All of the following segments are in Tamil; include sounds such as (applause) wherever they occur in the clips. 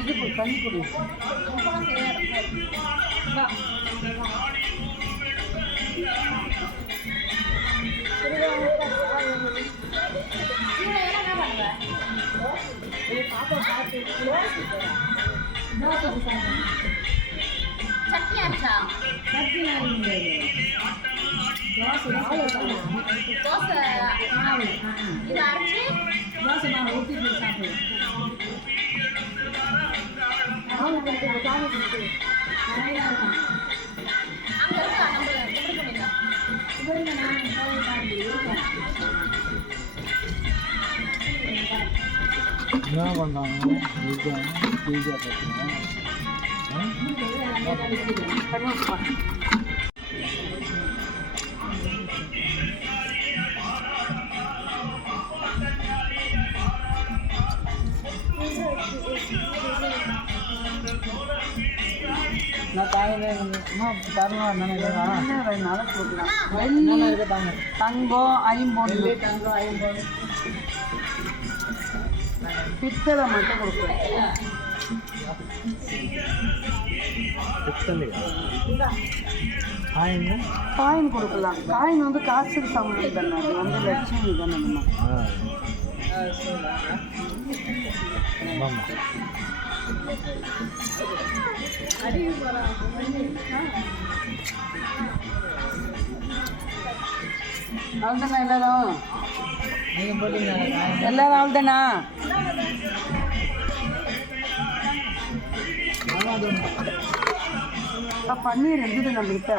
இது தண்ணி பாப்பா பார்த்து சட்னி தோசை இது அரைச்சி இருக்கா நம்ம என்ன? பண்ணுறாங்க நான் தாயிலே தங்கம் ஐம்பொன் தங்கம் ஐம்பது பித்தளை மட்டும் கொடுக்குறேன் காயின்? கொடுக்கலாம். காயின் வந்து காசுக்கு சம்பளம் தானே. அது வந்து லட்சுமி தானே நம்ம. ஆமாம் அவ்வளோதானா எல்லாரும். எல்லாரும் அவ்வளோதானா பன்னீர் இருந்தது நம்மகிட்ட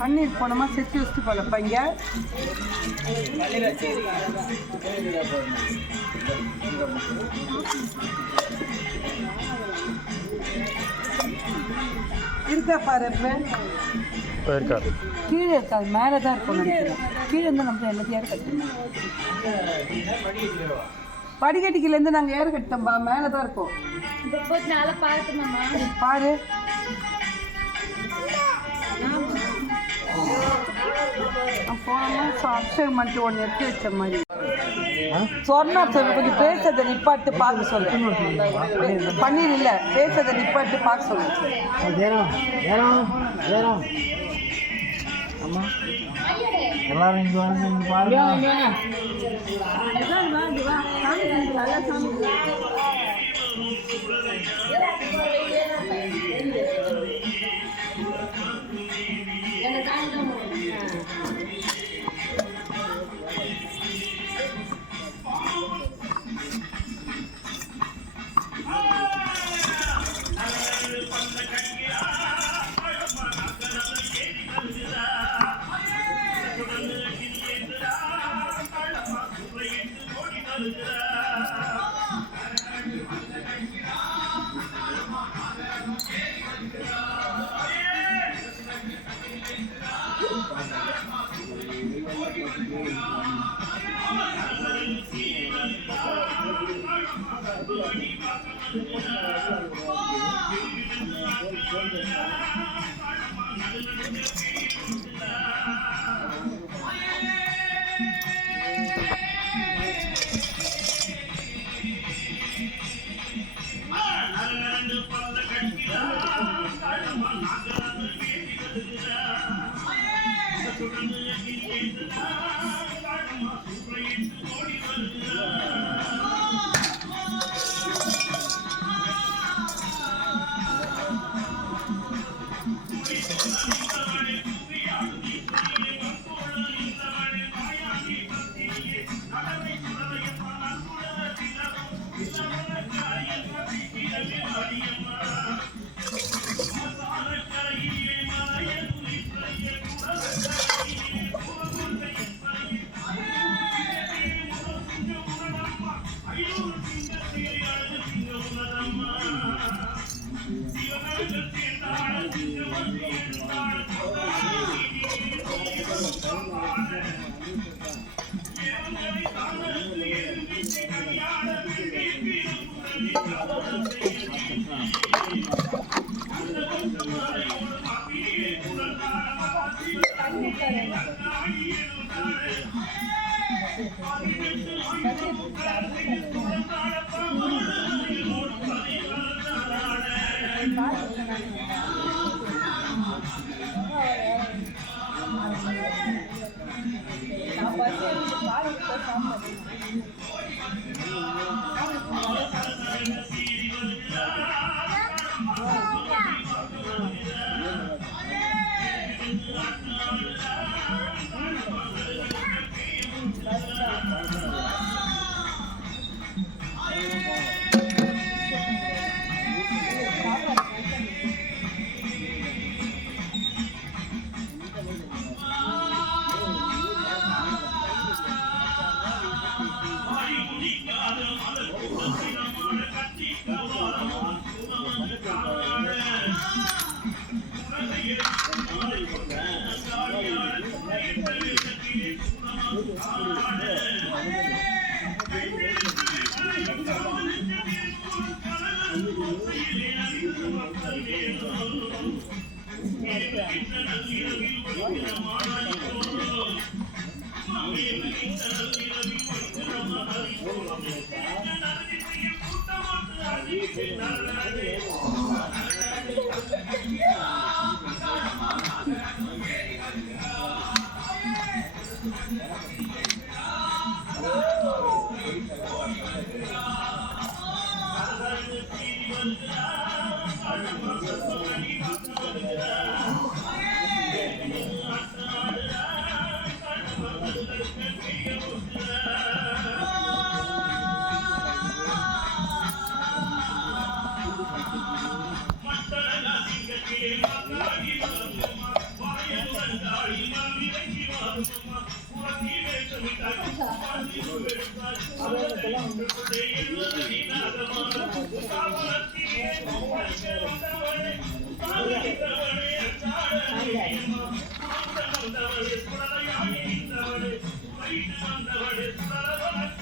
பன்னீர் போனோமா செச்சு வச்சுட்டு போலப்பா இங்கே. இருக்கா பாரு போயிருக்காரு. கீழே இருக்காது மேலே தான் இருக்கும் நினைக்கிறேன். கீழே இருந்து நம்ம எல்லாத்தையும் கட்டணும் படிக்கட்டுக்கிலேருந்து நாங்கள் ஏற கட்டோம்பா மேலே தான் இருக்கோம் பாரு. அபிஷேகம் பண்ணிட்டு ஒன்று எடுத்து வச்ச மாதிரி. சொன்னா சொல்லு கொஞ்சம் பேசுறதை நிப்பாட்டு பார்க்க சொல்லு. பன்னீர் இல்லை பேசுறதை நிப்பாட்டு பார்க்க சொல்லு. அம்மா எல்லாரும் இங்கே வாங்க இங்கே பாருங்க. நல்லா சாமி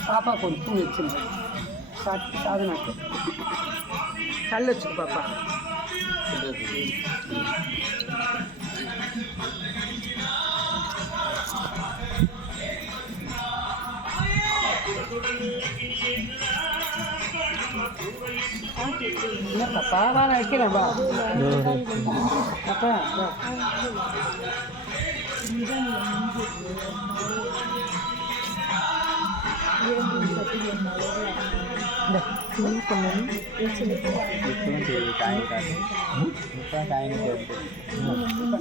பாப்பா கொண்டு தூங்க வச்சிருந்தேன் சாப்பிட்டு சாதனாக்கு. கல் வச்சுக்கு பாப்பா. என்ன பாப்பா வா நான் வைக்கிறேன் வா அப்பா வா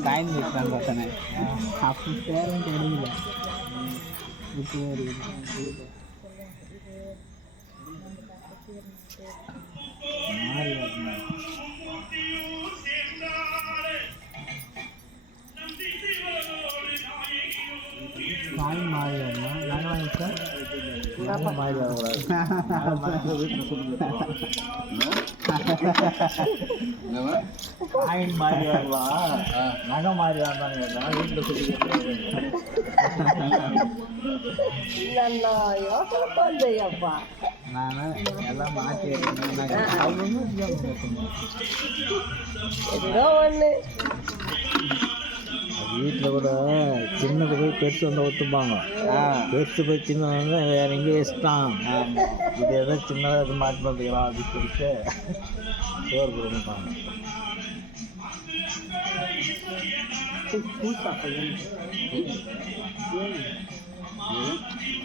காயின் வைக்கிறாங்க பார்த்தனே அப்போ பேரும் தெரியல இப்போ 哪里ア。காயின் மாறி வரலாம் நகை மாறி வந்தாங்க வீட்டில் சொல்லிக்கிறேன் நான் எல்லாம் மாற்றி ஏதோ ஒன்று வீட்டில் கூட சின்னது போய் பெருசு வந்து ஒத்துப்பாங்க. பெருசு போய் சின்னது வந்து வேற எங்கேயும் இஷ்டம். இது ஏதோ சின்னதாக இது மாற்றி பண்ணிக்கலாம் அப்படின்னு சொல்லிட்டு சோறு கொடுப்பாங்க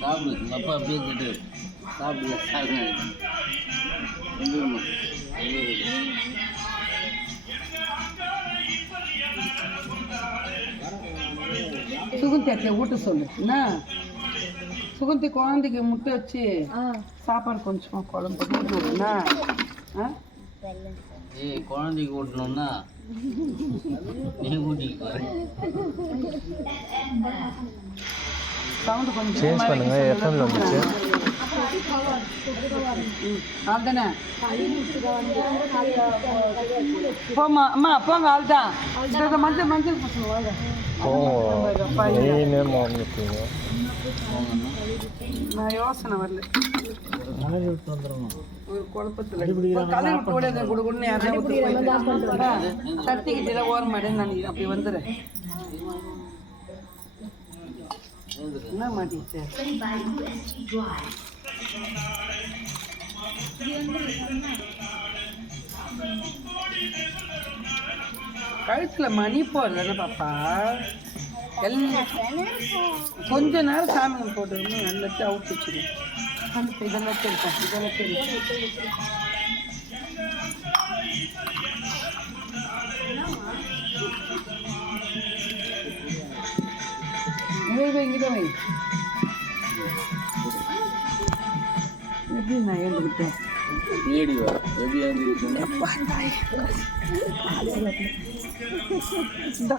சாப்பிடு அப்பா அப்படியே கேட்டு சாப்பிடுல சாப்பிடுங்க சுகுந்தியத்தை ஊட்ட சொல்லு. என்ன? சுகுந்தி குழந்தைக்கு முட்டை வச்சு சாப்பாடு கொஞ்சமா குழம்பு ஊட்டி விடுனா ஏய் குழந்தைக்கு ஊட்டணும்னா நீ கொஞ்சம் சேஞ்ச் பண்ணுங்க எஃப்எம்ல வந்துச்சு. அதுதானே போமா அம்மா போங்க இந்த மஞ்சள் மஞ்சள் நான் யோசனை வரல. ஒரு குழப்பத்தில். கலை விட்டு கூட யாரும் நான் அப்படி வந்துடுறேன். என்ன மாட்டிச்சு கழுத்தில் மணி போடலன்னு பாப்பா? எல்லாம் கொஞ்ச நேரம் சாமி போட்டு எல்லாத்தையும் அவுட் வச்சுருக்கேன் இதெல்லாம் தெரியும் இதெல்லாம் தெரியும் வை இங்கே வை எப்படி நான் ஏந்துக்கிட்டேன் ஏடி வா எப்படி ஏந்திருக்குன்னு இந்தா.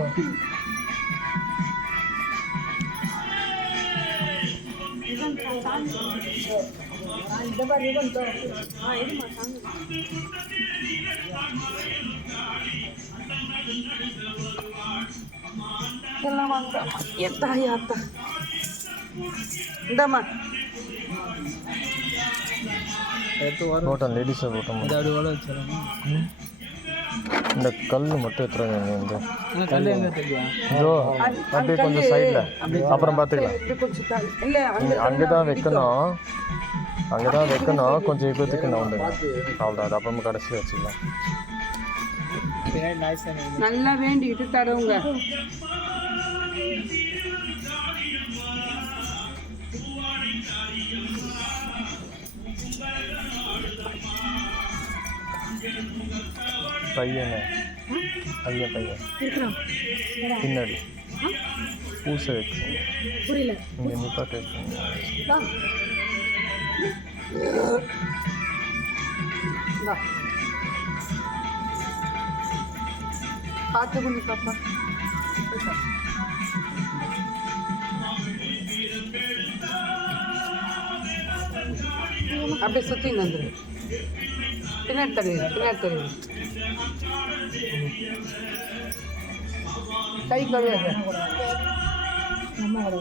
எல்லாம் வாங்க எத்தா யாத்தா இந்தாம்மா போட்டோம் லேடிஸை போட்டோம் இந்த கல் மட்டும் வந்து. இதோ அப்படியே கொஞ்சம் சைடில் அப்புறம் தள்ளி. இல்ல அங்க அங்கே தான் வைக்கணும். அங்கே தான் வைக்கணும். கொஞ்சம் இப்போதைக்கு நான் வந்து அவ்வளோ அது அப்புறமா கடைசி வச்சுக்கலாம். நல்லா வேண்டிக்கிட்டு தடவுங்க. பையனை. பையன் பையன். பின்னாடி. பூசை வைக்கணும். புரியல. இங்கே நிப்பாட்டு வைக்கணும். பார்த்து பண்ணி பாப்பா அப்படியே சுற்றிங்க வந்துரு. பின்னாடி தடையுது பின்னாடி தடையுது கை கழுவாது உட்காந்து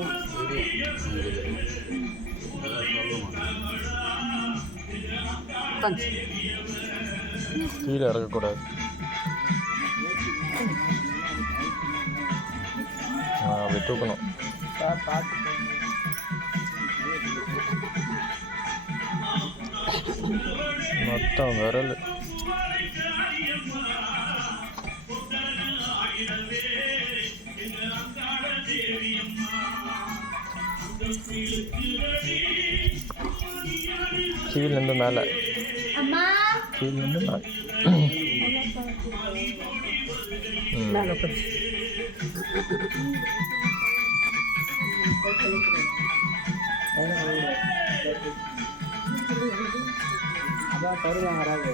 கீழே இறக்கக்கூடாது அப்படி தூக்கணும். மொத்தம் விரல். கீழேருந்து மேலே. அம்மா. கீழேருந்து மேலே. அதான் வராது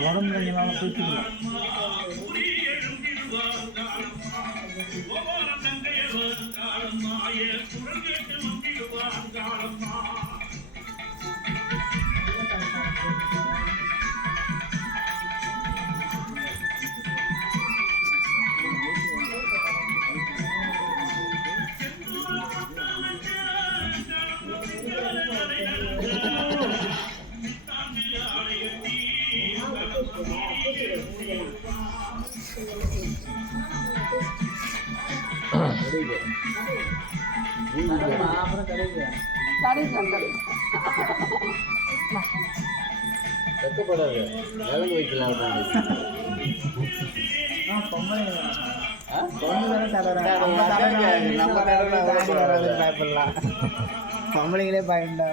உடம்பு கொஞ்ச நாள் போய்க்கலாம் வெக்கப்படாது விலங்கு வைக்கலாம் பொம்பளைங்களே இல்லை.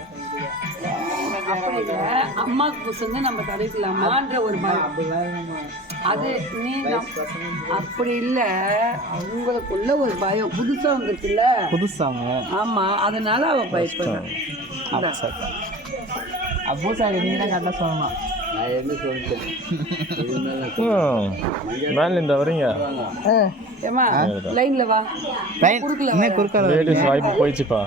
அம்மாவுக்கு புசுங்க நம்ம தடைக்கலாமான்ற ஒரு அப்படிலாம் அது நீ நம்- அப்படி இல்லை. அவங்களுக்குள்ள ஒரு பயம். புதுசாக வந்துருக்குல்ல புதுசாங்க. ஆமா அதனால அவ பயப்படுறான் அப்போ சார். நீங்கள் தான் கரெக்டாக சொல்லணும். நான் என்ன சொல்லிட்டேன்? வேன்லேருந்து வரீங்க? ஏமா லைன்ல வா. என்ன குறுக்கால லேடிஸ் வாய்ப்பு போயிடுச்சுப்பா.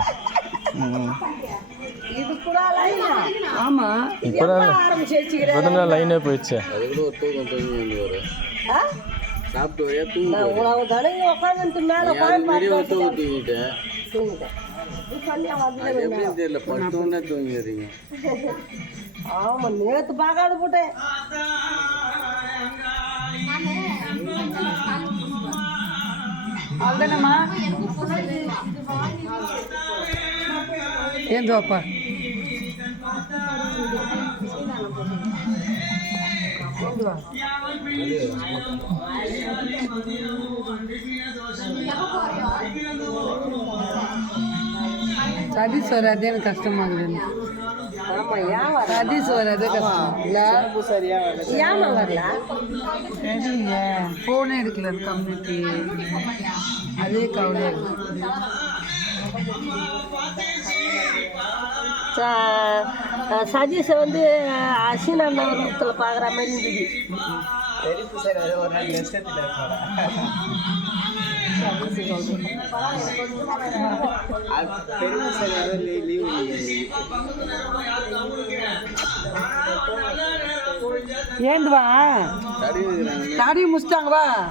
ஆமா. வச்சுக்கிறேன் இப்போதான் லைனே போயிடுச்சு. தானே ஆமா நேத்து பார்க்காத போட்டேன் அவ்வளோதானம்மா ஏன் தோப்பா சதீஸ் வராதே எனக்கு கஷ்டமா இருக்குது. சதீஸ் வராதே கஷ்டம். இல்லை. ஏமா வரல. சரிங்க ஃபோனே எடுக்கல கம்யூனிட்டி அதே கவலையாக இருக்குது சதீஷை வந்து அசினா நகரத்தில் பார்க்குற மாதிரி இருந்தது. ஏந்து வா தடி இருக்கிறாங்க தாடி முடிச்சிட்டாங்க வா.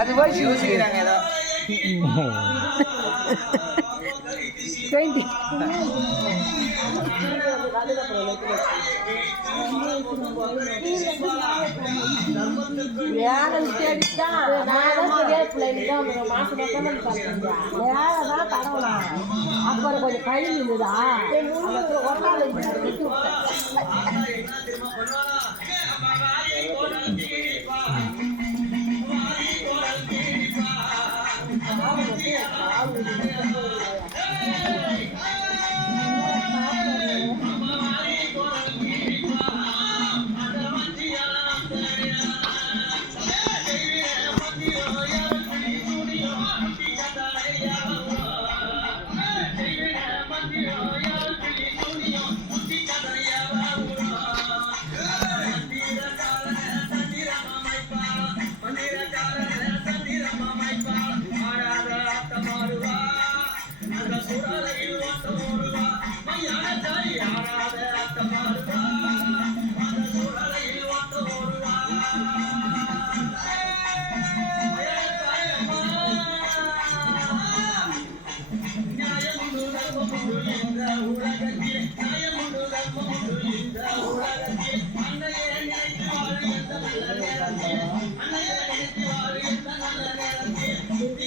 அது வயசு யோசிக்கிறாங்க ஏதோ. (laughs) பெயிண்டிங் வேலை தேடித்தான். வேலை தான் தடவலாம் அப்புறம் கொஞ்சம் கழிவு இருந்ததா? ஒட்டாளி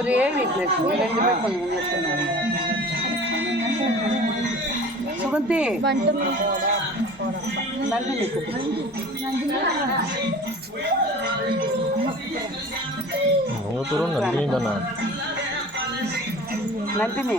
ஒரே வீட்டில் இருக்கு. ரெண்டு பேர் கொஞ்சம் சொன்னாங்க. சுகந்தி நந்தினி கூப்பிடு. உங்கள் பேரும் நந்தினி தானே? நந்தினி.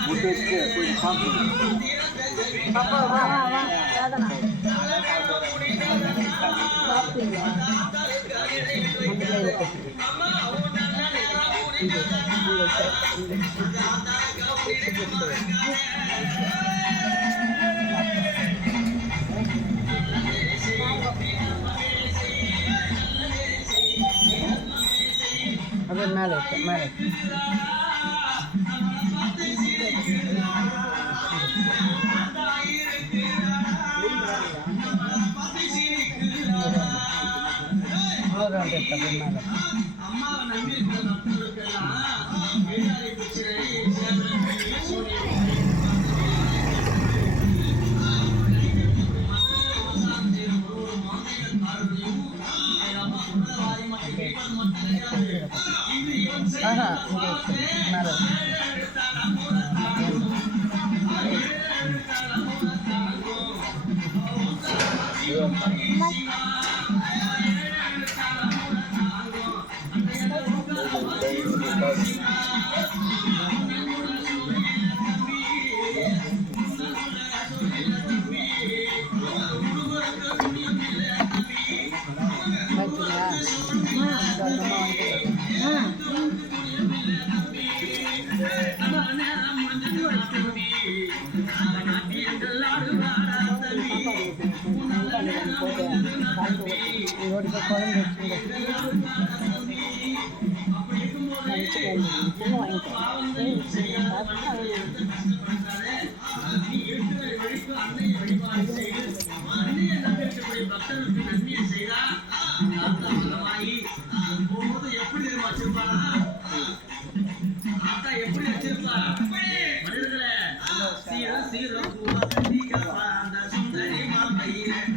குழந்தைக்கு போய் சாப்பாடு பாப்பா வா வா வா வேதனா சாப்பிட்டீங்களா அந்த கையில் அது மேலே இருக்கு மேலே இருக்கு. அவ்வளோதான் இருக்கு அது மேலே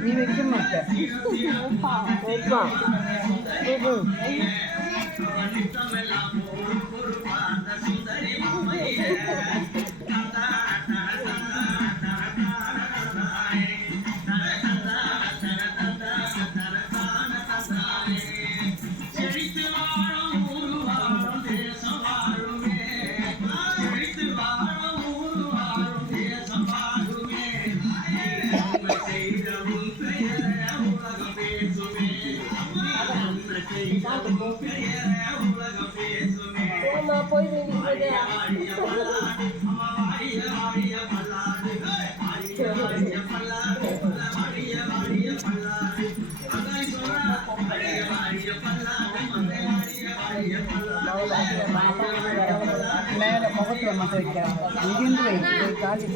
நீ வைக்க மாட்டேன் வைப்பான் மேலே முகத்தில் மட்டும் வைக்கிறாங்க இங்கிருந்து வை காலி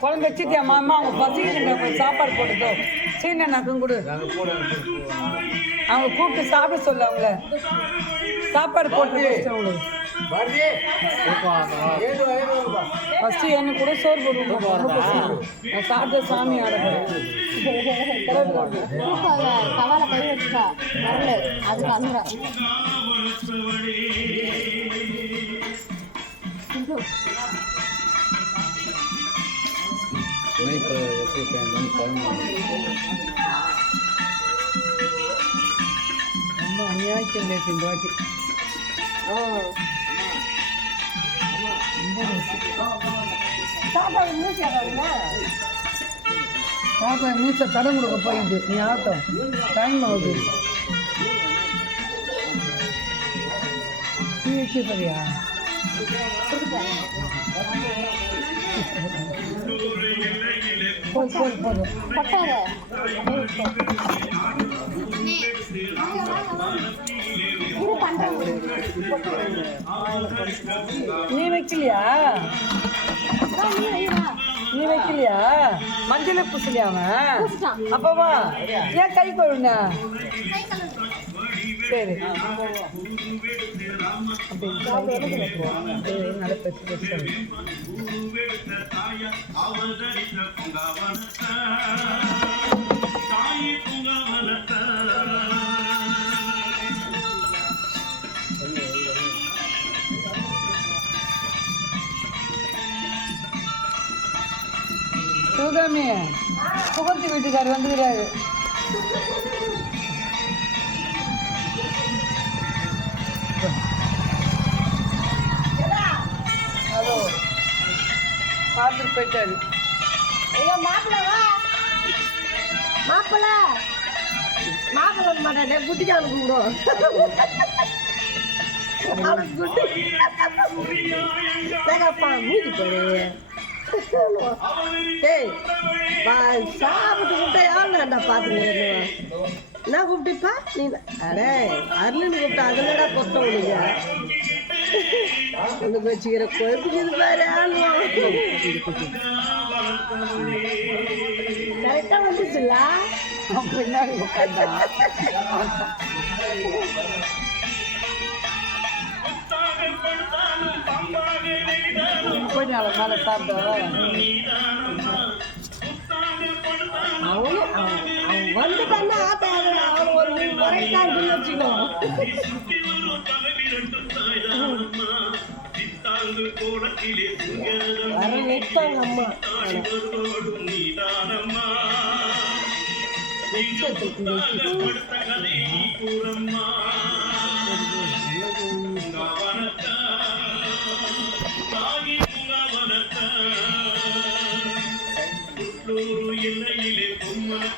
குழம்பு வச்சுட்டியா மாமா? அவங்க பசிக்குதுங்க போய் சாப்பாடு போட்டுக்கோ. சீன நக்கம் கொடு. அவங்க கூப்பிட்டு சாப்பிட சொல்லு அவங்கள. சாப்பாடு போட்டு அவங்களுக்கு ஃபஸ்ட்டு என்ன கூட சோறு போடுவோம் நான் சாப்பிட்ட சாமி கவால கை வச்சுட்டா வரல அதுக்கு அந்த இப்போ ரொம்ப அநியாயத்தில் நேற்று இந்த வாட்டி. பாப்பா மீசை கடன் கொடுக்க போயிடுது நீ ஆட்டம். டைம் ஆகுது நீ வச்சு சரியா போதும் போதும் பண்றாங்க நீ வைக்கலையா? நீ வைக்கலையா? மஞ்சள் பூசலையா அவன்? அப்பவா ஏன் கை கழுவின சரி. அப்படி சிவகாமி புகழ்ச்சி வீட்டுக்கார் வந்துக்கிறாரு. ஹலோ. பார்த்துட்டு போயிட்டாரு. மாப்பிள்ள மாப்பிள்ள. மாப்பிள்ள குட்டிக்கான கூப்பிடும் குட்டி. மூடி போடு. டேய் சாப்பிட்டு கூப்பிட்டா யாரும் வேண்டா பார்த்துங்க நான் கூப்பிட்டுப்பா நீ அடே அருள்னு கூப்பிட்டா அதுலடா கொத்தம் உனக்கு உனக்கு வச்சுக்கிற கொழுப்புக்கு பாரு கரெக்டாக வந்துச்சுல்ல பின்னாடி போயிட்டு அவன் மேலே சாப்பிட்டோம் அவன் அவன்